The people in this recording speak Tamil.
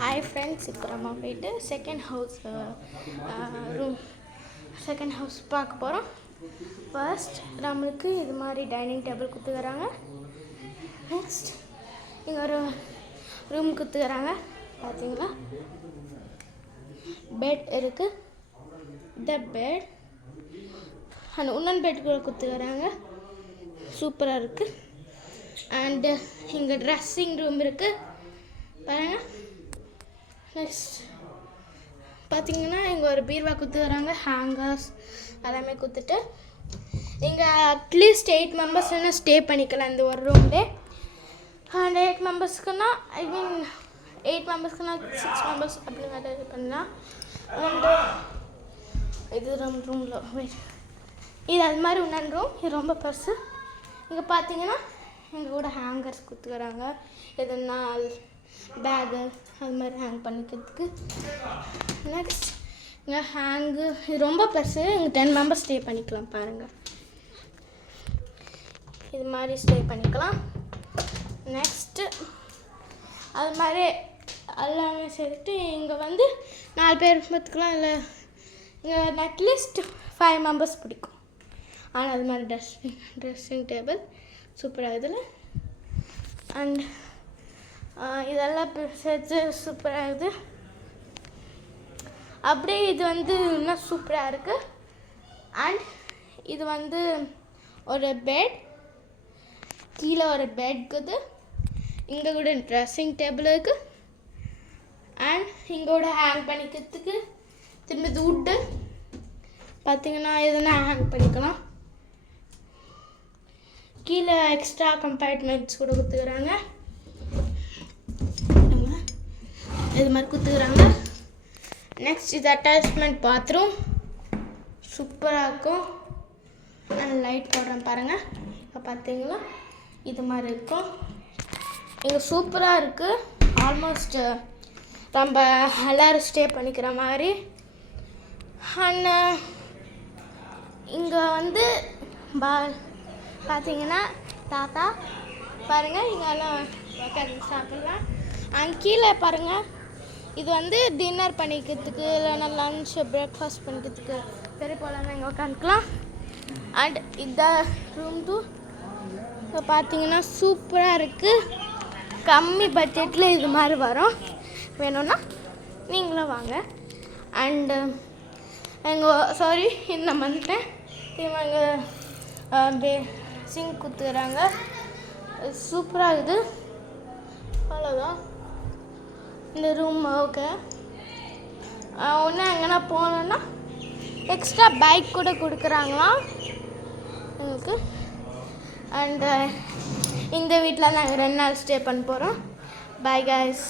ஹாய் ஃப்ரெண்ட்ஸ், இப்போ நம்ம போயிட்டு செகண்ட் ஹவுஸ் பார்க்க போகிறோம். ஃபர்ஸ்ட் நம்மளுக்கு இது மாதிரி டைனிங் டேபிள் கொடுத்துக்கிறாங்க. நெக்ஸ்ட் இங்கே ஒரு ரூம் கொடுத்துக்கிறாங்க. பார்த்தீங்களா, பெட் இருக்குது. இந்த பெட் அண்ட் உன்னன் பெட் கூட கொடுத்துக்கிறாங்க. சூப்பராக இருக்குது. அண்டு இங்கே ட்ரெஸ்ஸிங் ரூம் இருக்குது பாருங்கள். நெக்ஸ்ட் பார்த்தீங்கன்னா இங்கே ஒரு பீர்வா கொடுத்துக்கிறாங்க. ஹேங்கர்ஸ் எல்லாமே கொடுத்துட்டு இங்கே அட்லீஸ்ட் 8 மெம்பர்ஸ் வேணால் ஸ்டே பண்ணிக்கலாம் இந்த ஒரு ரூம்லே. அண்ட் 8 மெம்பர்ஸ்க்குன்னா 8 மெம்பர்ஸ்க்குன்னா 6 மெம்பர்ஸ் அப்படி மாதிரி இது பண்ணலாம். அண்டு இது ரூமில் இது அது மாதிரி இன்னொரு ரூம். இது ரொம்ப பெருசு. இங்கே பார்த்தீங்கன்னா எங்கள் கூட ஹேங்கர்ஸ் கொடுத்துக்கிறாங்க. எதுனா பேகு அது மாதிரி ஹேங் பண்ணிக்கிறதுக்கு. நெக்ஸ்ட் இங்கே ஹேங்கு இது ரொம்ப பெருசு. இங்கே 10 மெம்பர்ஸ் ஸ்டே பண்ணிக்கலாம். பாருங்கள், இது மாதிரி ஸ்டே பண்ணிக்கலாம். நெக்ஸ்ட்டு அது மாதிரி எல்லாமே சேர்த்துட்டு இங்கே 4 பேர் பார்த்துக்கலாம். இல்லை இங்கே அட்லீஸ்ட் 5 மெம்பர்ஸ் பிடிக்கும். ஆனால் அது மாதிரி ட்ரெஸ்ஸிங் டேபிள் சூப்பராக இதில். அண்ட் இதெல்லாம் சேர்த்து சூப்பராக இருக்குது. அப்படியே இது இன்னும் சூப்பராக இருக்குது. அண்ட் இது ஒரு பெட், கீழே ஒரு பெட் இருக்குது. இங்கே கூட ட்ரெஸ்ஸிங் டேபிள் இருக்குது. அண்ட் இங்கே கூட ஹேங் பண்ணிக்கிறதுக்கு திரும்பி இது வுட்டு பார்த்தீங்கன்னா எதுனா ஹேங் பண்ணிக்கலாம். கீழே எக்ஸ்ட்ரா கம்பார்ட்மெண்ட்ஸ் கூட கொடுத்துக்கிறாங்க. இது மாதிரி கொடுத்துக்கிறாங்க. நெக்ஸ்ட் இது அட்டாச்மெண்ட் பாத்ரூம் சூப்பராக இருக்கும். அண்ட் லைட் போடுறேன் பாருங்கள். இப்போ பார்த்தீங்களா இது மாதிரி இருக்கும். இங்கே சூப்பராக இருக்குது. ஆல்மோஸ்ட் நம்ம எல்லோரும் ஸ்டே பண்ணிக்கிற மாதிரி. அண்ட் இங்கே பார்த்தீங்கன்னா தாத்தா பாருங்கள், இங்கெல்லாம் உட்காந்து சாப்பிட்லாம். அங்கே கீழே பாருங்கள், இது டின்னர் பண்ணிக்கிறதுக்கு இல்லைன்னா லன்ச் பிரேக்ஃபாஸ்ட் பண்ணிக்கிறதுக்கு பெரிய போலன்னா இங்கே உட்காந்துக்கலாம். அண்ட் இந்த ரூம் இப்போ பார்த்தீங்கன்னா சூப்பராக இருக்குது. கம்மி பட்ஜெட்டில் இது மாதிரி வரும். வேணும்னா நீங்களும் வாங்க. அண்டு இந்த வந்துட்டேன். இவங்க சிங்க் கொடுத்துக்கிறாங்க. சூப்பராக இருக்குது. அவ்வளோதான் இந்த ரூம். ஓகே, ஒன்று எங்கன்னா போனோன்னா எக்ஸ்ட்ரா பைக் கூட கொடுக்குறாங்களாம் எங்களுக்கு. அண்டு இந்த வீட்டில் நாங்கள் 2 நாள் ஸ்டே பண்ண போகிறோம். Bye guys.